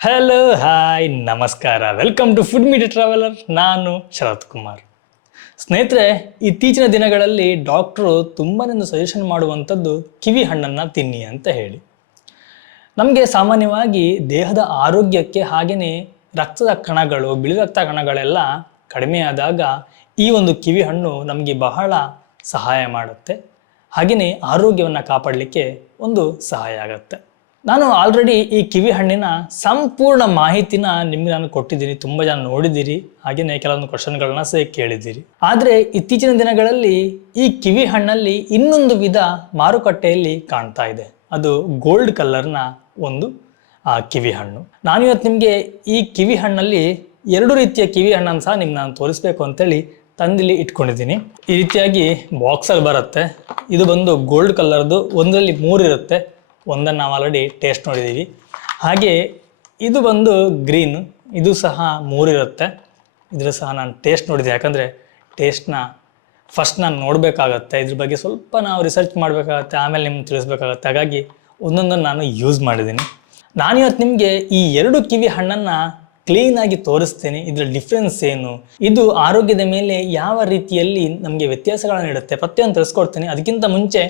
Hello hi ನಮಸ್ಕಾರ. Welcome to food media traveller ನಾನು ಶರತ್ ಕುಮಾರ್. ಸ್ನೇಹಿತರೆ, ಇತ್ತೀಚಿನ ದಿನಗಳಲ್ಲಿ ಡಾಕ್ಟ್ರು ತುಂಬಾನೇ ಸಜೆಷನ್ ಮಾಡುವಂಥದ್ದು ಕಿವಿ ಹಣ್ಣನ್ನು ತಿನ್ನಿ ಅಂತ ಹೇಳಿ. ನಮಗೆ ಸಾಮಾನ್ಯವಾಗಿ ದೇಹದ ಆರೋಗ್ಯಕ್ಕೆ ಹಾಗೆಯೇ ರಕ್ತದ ಕಣಗಳು ಬಿಳಿ ರಕ್ತ ಕಣಗಳೆಲ್ಲ ಕಡಿಮೆಯಾದಾಗ ಈ ಒಂದು ಕಿವಿ ಹಣ್ಣು ನಮಗೆ ಬಹಳ ಸಹಾಯ ಮಾಡುತ್ತೆ. ಹಾಗೆಯೇ ಆರೋಗ್ಯವನ್ನು ಕಾಪಾಡಲಿಕ್ಕೆ ಒಂದು ಸಹಾಯ ಆಗುತ್ತೆ. ನಾನು ಆಲ್ರೆಡಿ ಈ ಕಿವಿ ಹಣ್ಣಿನ ಸಂಪೂರ್ಣ ಮಾಹಿತಿನ ನಿಮಗೆ ನಾನು ಕೊಟ್ಟಿದ್ದೀನಿ. ತುಂಬ ಜನ ನೋಡಿದ್ದೀರಿ. ಹಾಗೆಯೇ ಕೆಲವೊಂದು ಕ್ವಶನ್ಗಳನ್ನ ಸಹ ಕೇಳಿದ್ದೀರಿ. ಆದರೆ ಇತ್ತೀಚಿನ ದಿನಗಳಲ್ಲಿ ಈ ಕಿವಿ ಹಣ್ಣಲ್ಲಿ ಇನ್ನೊಂದು ವಿಧ ಮಾರುಕಟ್ಟೆಯಲ್ಲಿ ಕಾಣ್ತಾ ಇದೆ. ಅದು ಗೋಲ್ಡ್ ಕಲರ್ನ ಒಂದು ಕಿವಿ ಹಣ್ಣು. ನಾನು ಇವತ್ತು ನಿಮಗೆ ಈ ಕಿವಿ ಹಣ್ಣಲ್ಲಿ ಎರಡು ರೀತಿಯ ಕಿವಿ ಹಣ್ಣನ್ನು ಸಹ ನಿಮ್ಗೆ ನಾನು ತೋರಿಸ್ಬೇಕು ಅಂತೇಳಿ ತಂದಿಲ್ಲಿ ಇಟ್ಕೊಂಡಿದ್ದೀನಿ. ಈ ರೀತಿಯಾಗಿ ಬಾಕ್ಸಲ್ಲಿ ಬರುತ್ತೆ. ಇದು ಬಂದು ಗೋಲ್ಡ್ ಕಲರ್ದು ಒಂದರಲ್ಲಿ ಮೂರು ಇರುತ್ತೆ. ಒಂದನ್ನು ನಾವು ಆಲ್ರೆಡಿ ಟೇಸ್ಟ್ ನೋಡಿದ್ದೀವಿ. ಹಾಗೆ ಇದು ಬಂದು ಗ್ರೀನ್ ಇದು ಸಹ ಮೂರಿರುತ್ತೆ ಇದ್ರ ಸಹ ನಾನು ಟೇಸ್ಟ್ ನೋಡಿದೆ ಯಾಕಂದರೆ ಟೇಸ್ಟ್ನ ಫಸ್ಟ್ ನಾನು ನೋಡಬೇಕಾಗತ್ತೆ. ಇದ್ರ ಬಗ್ಗೆ ಸ್ವಲ್ಪ ನಾವು ರಿಸರ್ಚ್ ಮಾಡಬೇಕಾಗತ್ತೆ, ಆಮೇಲೆ ನಿಮ್ಗೆ ತಿಳಿಸ್ಬೇಕಾಗತ್ತೆ. ಹಾಗಾಗಿ ಒಂದೊಂದನ್ನು ನಾನು ಯೂಸ್ ಮಾಡಿದ್ದೀನಿ. ನಾನು ಇವತ್ತು ನಿಮಗೆ ಈ ಎರಡು ಕಿವಿ ಹಣ್ಣನ್ನು ಕ್ಲೀನಾಗಿ ತೋರಿಸ್ತೀನಿ. ಇದರ ಡಿಫ್ರೆನ್ಸ್ ಏನು? ಇದು ಆರೋಗ್ಯದ ಮೇಲೆ ಯಾವ ರೀತಿಯಲ್ಲಿ ನಮಗೆ ವ್ಯತ್ಯಾಸಗಳನ್ನು ನೀಡುತ್ತೆ ಪ್ರತಿಯೊಂದು ತಿಳಿಸ್ಕೊಡ್ತೇನೆ. ಅದಕ್ಕಿಂತ ಮುಂಚೆ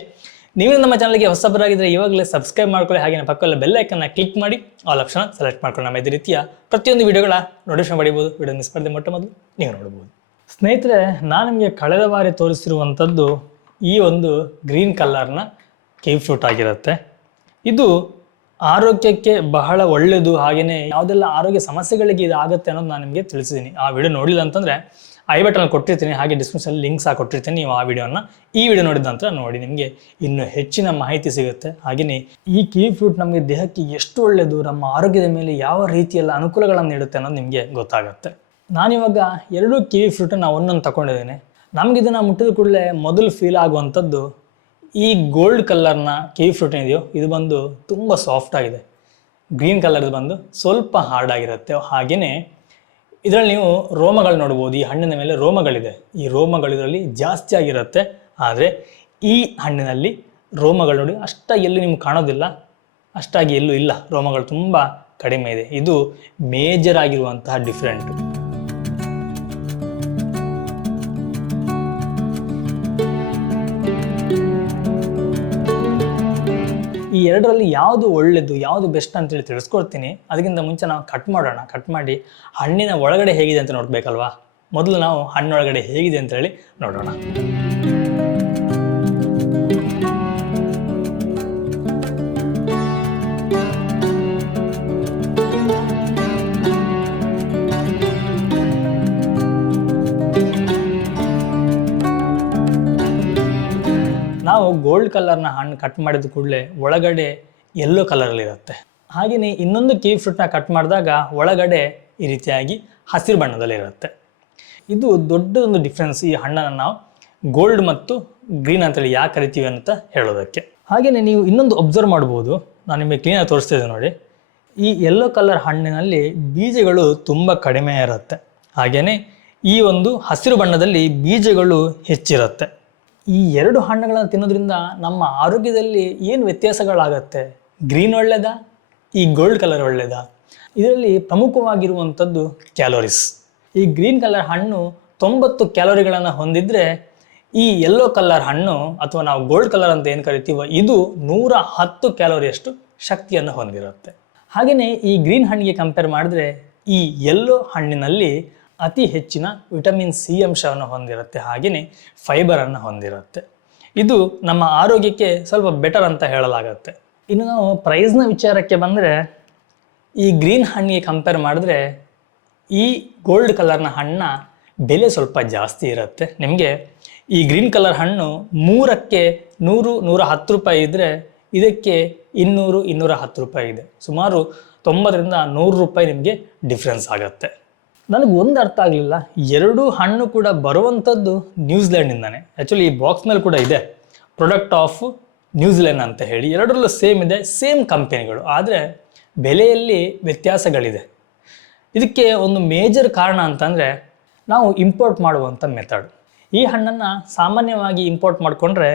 ನೀವು ನಮ್ಮ ಚಾನಲ್ಗೆ ಹೊಸಬರಾಗಿದ್ದರೆ ಇವಾಗಲೇ ಸಬ್ಸ್ಕ್ರೈಬ್ ಮಾಡ್ಕೊಳ್ಳಿ ಹಾಗೆ ಪಕ್ಕದಲ್ಲಿ ಬೆಲ್ ಐಕನ್ನ ಕ್ಲಿಕ್ ಮಾಡಿ ಆಲ್ ಆಪ್ಷನ್ ಸೆಲೆಕ್ಟ್ ಮಾಡ್ಕೊಂಡು ನಮ್ಮ ಇದೇ ರೀತಿಯ ಪ್ರತಿಯೊಂದು ವಿಡಿಯೋಗಳ ನೋಟಿಫಿಕೇಶನ್ ಪಡಿಬೋದು ವಿಡಿಯೋ ಮಿಸ್ ಮಾಡಿದ ಮೊಟ್ಟ ಮೊದಲು ನೀವು ನೋಡ್ಬೋದು. ಸ್ನೇಹಿತರೆ, ನಾನು ನಿಮಗೆ ಕಳೆದ ಬಾರಿ ತೋರಿಸಿರುವಂಥದ್ದು ಈ ಒಂದು ಗ್ರೀನ್ ಕಲರ್ನ ಕೇವ್ ಫ್ರೂಟ್ ಆಗಿರುತ್ತೆ. ಇದು ಆರೋಗ್ಯಕ್ಕೆ ಬಹಳ ಒಳ್ಳೆಯದು ಹಾಗೆಯೇ ಯಾವುದೆಲ್ಲ ಆರೋಗ್ಯ ಸಮಸ್ಯೆಗಳಿಗೆ ಇದು ಆಗುತ್ತೆ ಅನ್ನೋದು ನಾನು ನಿಮಗೆ ತಿಳಿಸಿದ್ದೀನಿ ಆ ವಿಡಿಯೋ ನೋಡಿಲ್ಲ ಅಂತಂದರೆ ಐ ಬಟನ್ ಕೊಟ್ಟಿರ್ತೀನಿ, ಹಾಗೆ ಡಿಸ್ಕ್ರಿಪ್ಷನ್ ಲಿಂಕ್ಸ್ ಸಹ ಕೊಟ್ಟಿರ್ತೀನಿ, ನೀವು ಆ ವಿಡಿಯೋನ ಈ ವಿಡಿಯೋ ನೋಡಿದ ನಂತರ ನೋಡಿ, ನಿಮಗೆ ಇನ್ನು ಹೆಚ್ಚಿನ ಮಾಹಿತಿ ಸಿಗುತ್ತೆ. ಹಾಗೆಯೇ ಈ ಕಿವಿ ಫ್ರೂಟ್ ನಮಗೆ ದೇಹಕ್ಕೆ ಎಷ್ಟು ಒಳ್ಳೆಯದು ನಮ್ಮ ಆರೋಗ್ಯದ ಮೇಲೆ ಯಾವ ರೀತಿಯೆಲ್ಲ ಅನುಕೂಲಗಳನ್ನು ನೀಡುತ್ತೆ ಅನ್ನೋದು ನಿಮಗೆ ಗೊತ್ತಾಗುತ್ತೆ. ನಾನಿವಾಗ ಎರಡು ಕಿವಿ ಫ್ರೂಟನ್ನು ಒಂದೊಂದು ತಗೊಂಡಿದ್ದೀನಿ ನಮಗೆ ಇದನ್ನು ಮುಟ್ಟಿದ ಕೂಡಲೇ ಮೊದಲು ಫೀಲ್ ಆಗುವಂಥದ್ದು ಈ ಗೋಲ್ಡ್ ಕಲರ್ನ ಕಿವಿ ಫ್ರೂಟ್ ಇದೆಯೋ, ಇದು ಬಂದು ತುಂಬ ಸಾಫ್ಟ್ ಆಗಿದೆ. ಗ್ರೀನ್ ಕಲರ್ದು ಬಂದು ಸ್ವಲ್ಪ ಹಾರ್ಡ್ ಆಗಿರುತ್ತೆ. ಹಾಗೆಯೇ ಇದರಲ್ಲಿ ನೀವು ರೋಮಗಳು ನೋಡ್ಬೋದು, ಈ ಹಣ್ಣಿನ ಮೇಲೆ ರೋಮಗಳಿದೆ. ಈ ರೋಮಗಳು ಇದರಲ್ಲಿ ಜಾಸ್ತಿ ಆಗಿರುತ್ತೆ. ಆದರೆ ಈ ಹಣ್ಣಿನಲ್ಲಿ ರೋಮಗಳು ನೋಡಿ ಅಷ್ಟಾಗಿ ಎಲ್ಲೂ ನಿಮ್ಗೆ ಕಾಣೋದಿಲ್ಲ. ಅಷ್ಟಾಗಿ ಎಲ್ಲೂ ಇಲ್ಲ. ರೋಮಗಳು ತುಂಬ ಕಡಿಮೆ ಇದೆ. ಇದು ಮೇಜರ್ ಆಗಿರುವಂತಹ ಡಿಫ್ರೆಂಟ್ ಈ ಎರಡರಲ್ಲಿ ಯಾವುದು ಒಳ್ಳೆಯದು ಯಾವುದು ಬೆಸ್ಟ್ ಅಂತೇಳಿ ತಿಳಿಸ್ಕೊಡ್ತೀನಿ. ಅದಕ್ಕಿಂತ ಮುಂಚೆ ನಾವು ಕಟ್ ಮಾಡೋಣ. ಕಟ್ ಮಾಡಿ ಹಣ್ಣಿನ ಒಳಗಡೆ ಹೇಗಿದೆ ಅಂತ ನೋಡಬೇಕಲ್ವಾ? ಮೊದಲು ನಾವು ಹಣ್ಣೊಳಗಡೆ ಹೇಗಿದೆ ಅಂತೇಳಿ ನೋಡೋಣ. ನಾವು ಗೋಲ್ಡ್ ಕಲರ್ನ ಹಣ್ಣು ಕಟ್ ಮಾಡಿದ ಕೂಡಲೇ ಒಳಗಡೆ ಯೆಲ್ಲೋ ಕಲರಲ್ಲಿರುತ್ತೆ ಹಾಗೆಯೇ ಇನ್ನೊಂದು ಕೀ ಫ್ರೂಟ್ನ ಕಟ್ ಮಾಡಿದಾಗ ಒಳಗಡೆ ಈ ರೀತಿಯಾಗಿ ಹಸಿರು ಬಣ್ಣದಲ್ಲಿರುತ್ತೆ ಇದು ದೊಡ್ಡದೊಂದು ಡಿಫ್ರೆನ್ಸ್ ಈ ಹಣ್ಣನ್ನು ನಾವು ಗೋಲ್ಡ್ ಮತ್ತು ಗ್ರೀನ್ ಅಂತೇಳಿ ಯಾಕೆ ಕರಿತೀವಿ ಅಂತ ಹೇಳೋದಕ್ಕೆ. ಹಾಗೆಯೇ ನೀವು ಇನ್ನೊಂದು ಅಬ್ಸರ್ವ್ ಮಾಡ್ಬೋದು. ನಾನು ನಿಮಗೆ ಕ್ಲೀನಾಗಿ ತೋರಿಸ್ತಿದ್ದೆ ನೋಡಿ. ಈ ಯೆಲ್ಲೋ ಕಲರ್ ಹಣ್ಣಿನಲ್ಲಿ ಬೀಜಗಳು ತುಂಬ ಕಡಿಮೆ ಇರುತ್ತೆ. ಹಾಗೆಯೇ ಈ ಒಂದು ಹಸಿರು ಬಣ್ಣದಲ್ಲಿ ಬೀಜಗಳು ಹೆಚ್ಚಿರುತ್ತೆ. ಈ ಎರಡು ಹಣ್ಣುಗಳನ್ನು ತಿನ್ನೋದ್ರಿಂದ ನಮ್ಮ ಆರೋಗ್ಯದಲ್ಲಿ ಏನು ವ್ಯತ್ಯಾಸಗಳಾಗತ್ತೆ? ಗ್ರೀನ್ ಒಳ್ಳೆಯದ ಈ ಗೋಲ್ಡ್ ಕಲರ್ ಒಳ್ಳೆಯದ ಇದರಲ್ಲಿ ಪ್ರಮುಖವಾಗಿರುವಂಥದ್ದು ಕ್ಯಾಲೋರೀಸ್. ಈ ಗ್ರೀನ್ ಕಲರ್ ಹಣ್ಣು ತೊಂಬತ್ತು ಕ್ಯಾಲೋರಿಗಳನ್ನು ಹೊಂದಿದ್ರೆ ಈ ಯೆಲ್ಲೋ ಕಲರ್ ಹಣ್ಣು ಅಥವಾ ನಾವು ಗೋಲ್ಡ್ ಕಲರ್ ಅಂತ ಏನು ಕರಿತೀವೋ, ಇದು ನೂರ ಹತ್ತು ಕ್ಯಾಲೋರಿಯಷ್ಟು ಶಕ್ತಿಯನ್ನು ಹೊಂದಿರುತ್ತೆ. ಹಾಗೆಯೇ ಈ ಗ್ರೀನ್ ಹಣ್ಣಿಗೆ ಕಂಪೇರ್ ಮಾಡಿದ್ರೆ ಈ ಯೆಲ್ಲೋ ಹಣ್ಣಿನಲ್ಲಿ ಅತಿ ಹೆಚ್ಚಿನ ವಿಟಮಿನ್ ಸಿ ಅಂಶವನ್ನು ಹೊಂದಿರುತ್ತೆ ಹಾಗೆಯೇ ಫೈಬರನ್ನು ಹೊಂದಿರುತ್ತೆ. ಇದು ನಮ್ಮ ಆರೋಗ್ಯಕ್ಕೆ ಸ್ವಲ್ಪ ಬೆಟರ್ ಅಂತ ಹೇಳಲಾಗುತ್ತೆ. ಇನ್ನು ನಾವು ಪ್ರೈಸ್ನ ವಿಚಾರಕ್ಕೆ ಬಂದರೆ, ಈ ಗ್ರೀನ್ ಹಣ್ಣಿಗೆ ಕಂಪೇರ್ ಮಾಡಿದ್ರೆ, ಈ ಗೋಲ್ಡ್ ಕಲರ್ನ ಹಣ್ಣ ಬೆಲೆ ಸ್ವಲ್ಪ ಜಾಸ್ತಿ ಇರುತ್ತೆ. ನಿಮಗೆ ಈ ಗ್ರೀನ್ ಕಲರ್ ಹಣ್ಣು ಮೂರಕ್ಕೆ ನೂರು, ನೂರ ಹತ್ತು ರೂಪಾಯಿ ಇದ್ದರೆ ಇದಕ್ಕೆ ಇನ್ನೂರು, ಇನ್ನೂರ ಹತ್ತು ರೂಪಾಯಿ ಇದೆ. ಸುಮಾರು ತೊಂಬತ್ತರಿಂದ ನೂರು ರೂಪಾಯಿ ನಿಮಗೆ ಡಿಫ್ರೆನ್ಸ್ ಆಗುತ್ತೆ. ನನಗೆ ಒಂದು ಅರ್ಥ ಆಗಲಿಲ್ಲ. ಎರಡೂ ಹಣ್ಣು ಕೂಡ ಬರುವಂಥದ್ದು ನ್ಯೂಜಿಲೆಂಡಿಂದಾನೆ ಆ್ಯಕ್ಚುಲಿ ಈ ಬಾಕ್ಸ್ ಮೇಲೆ ಕೂಡ ಇದೆ. ಪ್ರೊಡಕ್ಟ್ ಆಫ್ ನ್ಯೂಜಿಲೆಂಡ್ ಅಂತ ಹೇಳಿ. ಎರಡರಲ್ಲೂ ಸೇಮ್ ಇದೆ, ಸೇಮ್ ಕಂಪೆನಿಗಳು. ಆದರೆ ಬೆಲೆಯಲ್ಲಿ ವ್ಯತ್ಯಾಸಗಳಿದೆ. ಇದಕ್ಕೆ ಒಂದು ಮೇಜರ್ ಕಾರಣ ಅಂತಂದರೆ ನಾವು ಇಂಪೋರ್ಟ್ ಮಾಡುವಂಥ ಮೆಥಡ್ ಈ ಹಣ್ಣನ್ನು ಸಾಮಾನ್ಯವಾಗಿ ಇಂಪೋರ್ಟ್ ಮಾಡಿಕೊಂಡ್ರೆ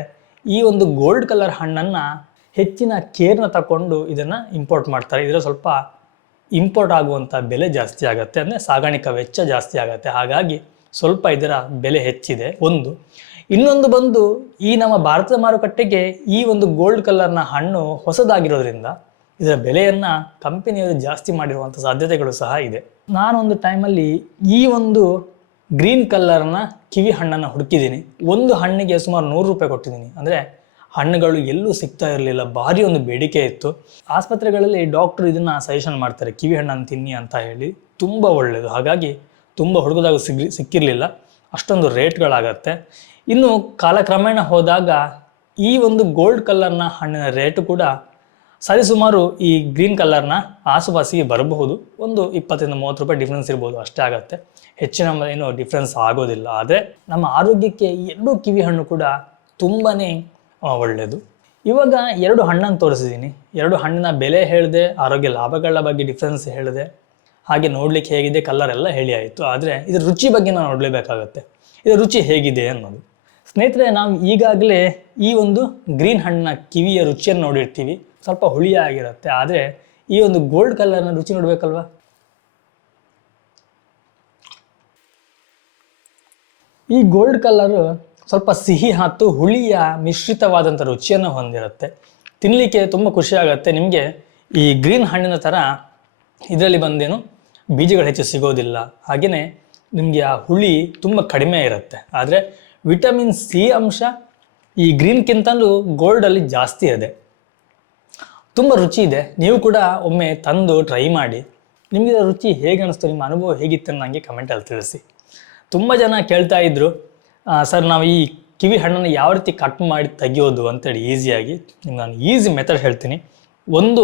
ಈ ಒಂದು ಗೋಲ್ಡ್ ಕಲರ್ ಹಣ್ಣನ್ನು ಹೆಚ್ಚಿನ ಕೇರ್ನ ತಗೊಂಡು ಇದನ್ನು ಇಂಪೋರ್ಟ್ ಮಾಡ್ತಾರೆ. ಇದರ ಸ್ವಲ್ಪ ಇಂಪೋರ್ಟ್ ಆಗುವಂಥ ಬೆಲೆ ಜಾಸ್ತಿ ಆಗುತ್ತೆ ಅಂದರೆ ಸಾಗಾಣಿಕಾ ವೆಚ್ಚ ಜಾಸ್ತಿ ಆಗುತ್ತೆ. ಹಾಗಾಗಿ ಸ್ವಲ್ಪ ಇದರ ಬೆಲೆ ಹೆಚ್ಚಿದೆ ಒಂದು. ಇನ್ನೊಂದು ಬಂದು ಈ ನಮ್ಮ ಭಾರತದ ಮಾರುಕಟ್ಟೆಗೆ ಈ ಒಂದು ಗೋಲ್ಡ್ ಕಲರ್ನ ಹಣ್ಣು ಹೊಸದಾಗಿರೋದ್ರಿಂದ ಇದರ ಬೆಲೆಯನ್ನು ಕಂಪನಿಯವರು ಜಾಸ್ತಿ ಮಾಡಿರುವಂಥ ಸಾಧ್ಯತೆಗಳು ಸಹ ಇದೆ. ನಾನೊಂದು ಟೈಮಲ್ಲಿ ಈ ಒಂದು ಗ್ರೀನ್ ಕಲರ್ನ ಕಿವಿ ಹಣ್ಣನ್ನು ಹುಡುಕಿದ್ದೀನಿ. ಒಂದು ಹಣ್ಣಿಗೆ ಸುಮಾರು ನೂರು ರೂಪಾಯಿ ಕೊಟ್ಟಿದ್ದೀನಿ. ಅಂದರೆ ಹಣ್ಣುಗಳು ಎಲ್ಲೂ ಸಿಗ್ತಾ ಇರಲಿಲ್ಲ. ಭಾರಿ ಒಂದು ಬೇಡಿಕೆ ಇತ್ತು. ಆಸ್ಪತ್ರೆಗಳಲ್ಲಿ ಡಾಕ್ಟ್ರು ಇದನ್ನು ಸಜೆಷನ್ ಮಾಡ್ತಾರೆ. ಕಿವಿ ಹಣ್ಣನ್ನು ತಿನ್ನಿ ಅಂತ ಹೇಳಿ ತುಂಬ ಒಳ್ಳೆಯದು ಹಾಗಾಗಿ ತುಂಬ ಹುಡುಗದಾಗ ಸಿಗ್ ಸಿಕ್ಕಿರಲಿಲ್ಲ. ಅಷ್ಟೊಂದು ರೇಟ್ಗಳಾಗತ್ತೆ. ಇನ್ನು ಕಾಲಕ್ರಮೇಣ ಹೋದಾಗ ಈ ಒಂದು ಗೋಲ್ಡ್ ಕಲರ್ನ ಹಣ್ಣಿನ ರೇಟು ಕೂಡ ಸರಿಸುಮಾರು ಈ ಗ್ರೀನ್ ಕಲರ್ನ ಆಸುಪಾಸಿಗೆ ಬರಬಹುದು. ಒಂದು ಇಪ್ಪತ್ತರಿಂದ ಮೂವತ್ತು ರೂಪಾಯಿ ಡಿಫ್ರೆನ್ಸ್ ಇರ್ಬೋದು. ಅಷ್ಟೇ ಆಗುತ್ತೆ. ಹೆಚ್ಚಿನ ಏನು ಡಿಫ್ರೆನ್ಸ್ ಆಗೋದಿಲ್ಲ. ಆದರೆ ನಮ್ಮ ಆರೋಗ್ಯಕ್ಕೆ ಎರಡೂ ಕಿವಿ ಹಣ್ಣು ಕೂಡ ತುಂಬಾ ಒಳ್ಳೆಯದು ಇವಾಗ ಎರಡು ಹಣ್ಣನ್ನು ತೋರಿಸಿದ್ದೀನಿ. ಎರಡು ಹಣ್ಣಿನ ಬೆಲೆ ಹೇಳಿದೆ, ಆರೋಗ್ಯ ಲಾಭಗಳ ಬಗ್ಗೆ ಡಿಫ್ರೆನ್ಸ್ ಹೇಳಿದೆ, ಹಾಗೆ ನೋಡಲಿಕ್ಕೆ ಹೇಗಿದೆ ಕಲರ್ ಎಲ್ಲ ಹೇಳಿ ಆಯಿತು. ಆದರೆ ಇದರ ರುಚಿ ಬಗ್ಗೆ ನಾವು ನೋಡಲೇಬೇಕಾಗತ್ತೆ. ಇದರ ರುಚಿ ಹೇಗಿದೆ ಅನ್ನೋದು. ಸ್ನೇಹಿತರೆ, ನಾವು ಈಗಾಗಲೇ ಈ ಒಂದು ಗ್ರೀನ್ ಹಣ್ಣಿನ ಕಿವಿಯ ರುಚಿಯನ್ನು ನೋಡಿರ್ತೀವಿ. ಸ್ವಲ್ಪ ಹುಳಿಯಾಗಿರುತ್ತೆ ಆದರೆ ಈ ಒಂದು ಗೋಲ್ಡ್ ಕಲರ್ನ ರುಚಿ ನೋಡಬೇಕಲ್ವಾ? ಈ ಗೋಲ್ಡ್ ಕಲರ್ ಸ್ವಲ್ಪ ಸಿಹಿ ಮತ್ತು ಹುಳಿಯ ಮಿಶ್ರಿತವಾದಂಥ ರುಚಿಯನ್ನು ಹೊಂದಿರುತ್ತೆ. ತಿನ್ನಲಿಕ್ಕೆ ತುಂಬ ಖುಷಿಯಾಗತ್ತೆ ನಿಮಗೆ ಈ ಗ್ರೀನ್ ಹಣ್ಣಿನ ಥರ ಇದರಲ್ಲಿ ಬಂದೇನು ಬೀಜಗಳು ಹೆಚ್ಚು ಸಿಗೋದಿಲ್ಲ. ಹಾಗೆಯೇ ನಿಮಗೆ ಆ ಹುಳಿ ತುಂಬ ಕಡಿಮೆ ಇರುತ್ತೆ. ಆದರೆ ವಿಟಮಿನ್ ಸಿ ಅಂಶ ಈ ಗ್ರೀನ್ಗಿಂತಲೂ ಗೋಲ್ಡಲ್ಲಿ ಜಾಸ್ತಿ ಇದೆ. ತುಂಬ ರುಚಿ ಇದೆ. ನೀವು ಕೂಡ ಒಮ್ಮೆ ತಂದು ಟ್ರೈ ಮಾಡಿ. ನಿಮಗೆ ರುಚಿ ಹೇಗೆ ಅನಿಸ್ತು, ನಿಮ್ಮ ಅನುಭವ ಹೇಗಿತ್ತು ನನಗೆ ಕಮೆಂಟಲ್ಲಿ ತಿಳಿಸಿ. ತುಂಬ ಜನ ಕೇಳ್ತಾ ಇದ್ರು ಸರ್, ನಾವು ಈ ಕಿವಿ ಹಣ್ಣನ್ನು ಯಾವ ರೀತಿ ಕಟ್ ಮಾಡಿ ತೆಗೆಯೋದು ಅಂತೇಳಿ ಈಸಿಯಾಗಿ ನಾನು ಈಸಿ ಮೆಥಡ್ ಹೇಳ್ತೀನಿ. ಒಂದು,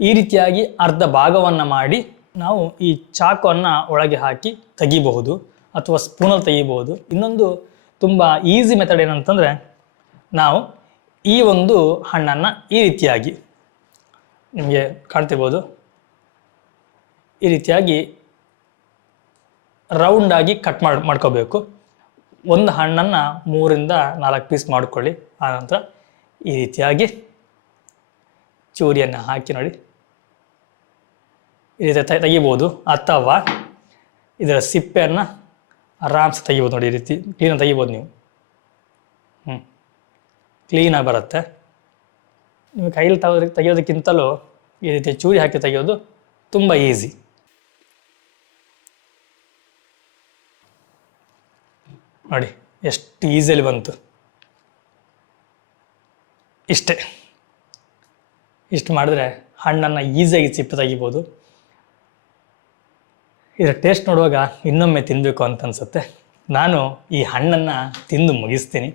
ಈ ರೀತಿಯಾಗಿ ಅರ್ಧ ಭಾಗವನ್ನು ಮಾಡಿ ನಾವು ಈ ಚಾಕುವನ್ನು ಒಳಗೆ ಹಾಕಿ ತೆಗಿಬಹುದು ಅಥವಾ ಸ್ಪೂನಲ್ಲಿ ತೆಗಿಬಹುದು. ಇನ್ನೊಂದು ತುಂಬ ಈಸಿ ಮೆಥಡ್ ಏನಂತಂದರೆ ನಾವು ಈ ಒಂದು ಹಣ್ಣನ್ನು ಈ ರೀತಿಯಾಗಿ ನಿಮಗೆ ಕಾಣ್ತಿರ್ಬೋದು. ಈ ರೀತಿಯಾಗಿ ರೌಂಡಾಗಿ ಕಟ್ ಮಾಡಿ ಮಾಡ್ಕೋಬೇಕು. ಒಂದು ಹಣ್ಣನ್ನು ಮೂರಿಂದ ನಾಲ್ಕು ಪೀಸ್ ಮಾಡ್ಕೊಳ್ಳಿ. ಆನಂತರ ಈ ರೀತಿಯಾಗಿ ಚೂರಿಯನ್ನು ಹಾಕಿ ನೋಡಿ. ಈ ರೀತಿ ತೆಗಿಬೋದು. ಅಥವಾ ಇದರ ಸಿಪ್ಪೆಯನ್ನು ಆರಾಮ್ಸೆ ತೆಗಿಬೋದು ನೋಡಿ ಈ ರೀತಿ. ಕ್ಲೀನಾಗಿ ತೆಗಿಬೋದು ನೀವು. ಹ್ಞೂ ಕ್ಲೀನಾಗಿ ಬರುತ್ತೆ. ನೀವು ಕೈಯಲ್ಲಿ ತೆಗೆಯೋದಕ್ಕಿಂತಲೂ ಈ ರೀತಿ ಚೂರಿ ಹಾಕಿ ತೆಗೆಯೋದು ತುಂಬ ಈಸಿ ನೋಡಿ, ಎಷ್ಟು ಈಸಿಯಲ್ಲಿ ಬಂತು. ಇಷ್ಟೇ. ಇಷ್ಟು ಮಾಡಿದ್ರೆ ಹಣ್ಣನ್ನು ಈಸಿಯಾಗಿ ಸಿಪ್ಪೆ ತೆಗಿಬೋದು. ಇದರ ಟೇಸ್ಟ್ ನೋಡುವಾಗ ಇನ್ನೊಮ್ಮೆ ತಿನ್ನಬೇಕು ಅಂತ ಅನಿಸುತ್ತೆ. ನಾನು ಈ ಹಣ್ಣನ್ನು ತಿಂದು ಮುಗಿಸ್ತೀನಿ.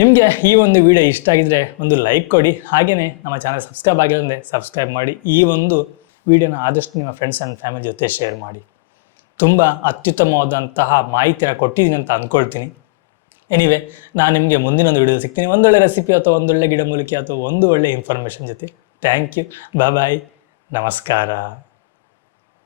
ನಿಮಗೆ ಈ ಒಂದು ವಿಡಿಯೋ ಇಷ್ಟ ಆಗಿದ್ರೆ ಒಂದು ಲೈಕ್ ಕೊಡಿ. ಹಾಗೆಯೇ ನಮ್ಮ ಚಾನಲ್ ಸಬ್ಸ್ಕ್ರೈಬ್ ಆಗಿಲ್ಲ ಅಂದರೆ ಸಬ್ಸ್ಕ್ರೈಬ್ ಮಾಡಿ. ಈ ಒಂದು ವಿಡಿಯೋನ ಆದಷ್ಟು ನಿಮ್ಮ ಫ್ರೆಂಡ್ಸ್ ಆ್ಯಂಡ್ ಫ್ಯಾಮಿಲಿ ಜೊತೆ ಶೇರ್ ಮಾಡಿ. ತುಂಬ ಅತ್ಯುತ್ತಮವಾದಂತಹ ಮಾಹಿತಿನ ಕೊಟ್ಟಿದ್ದೀನಿ ಅಂತ ಅಂದ್ಕೊಳ್ತೀನಿ ಎನಿವೆ ನಾನು ನಿಮಗೆ ಮುಂದಿನ ಒಂದು ವಿಡಿಯೋ ಸಿಗ್ತೀನಿ. ಒಂದೊಳ್ಳೆ ರೆಸಿಪಿ ಅಥವಾ ಒಂದೊಳ್ಳೆ ಗಿಡಮೂಲಿಕೆ ಅಥವಾ ಒಂದು ಒಳ್ಳೆ ಇನ್ಫಾರ್ಮೇಷನ್ ಜೊತೆ. ಥ್ಯಾಂಕ್ ಯು ಬಾಯ್ ನಮಸ್ಕಾರ.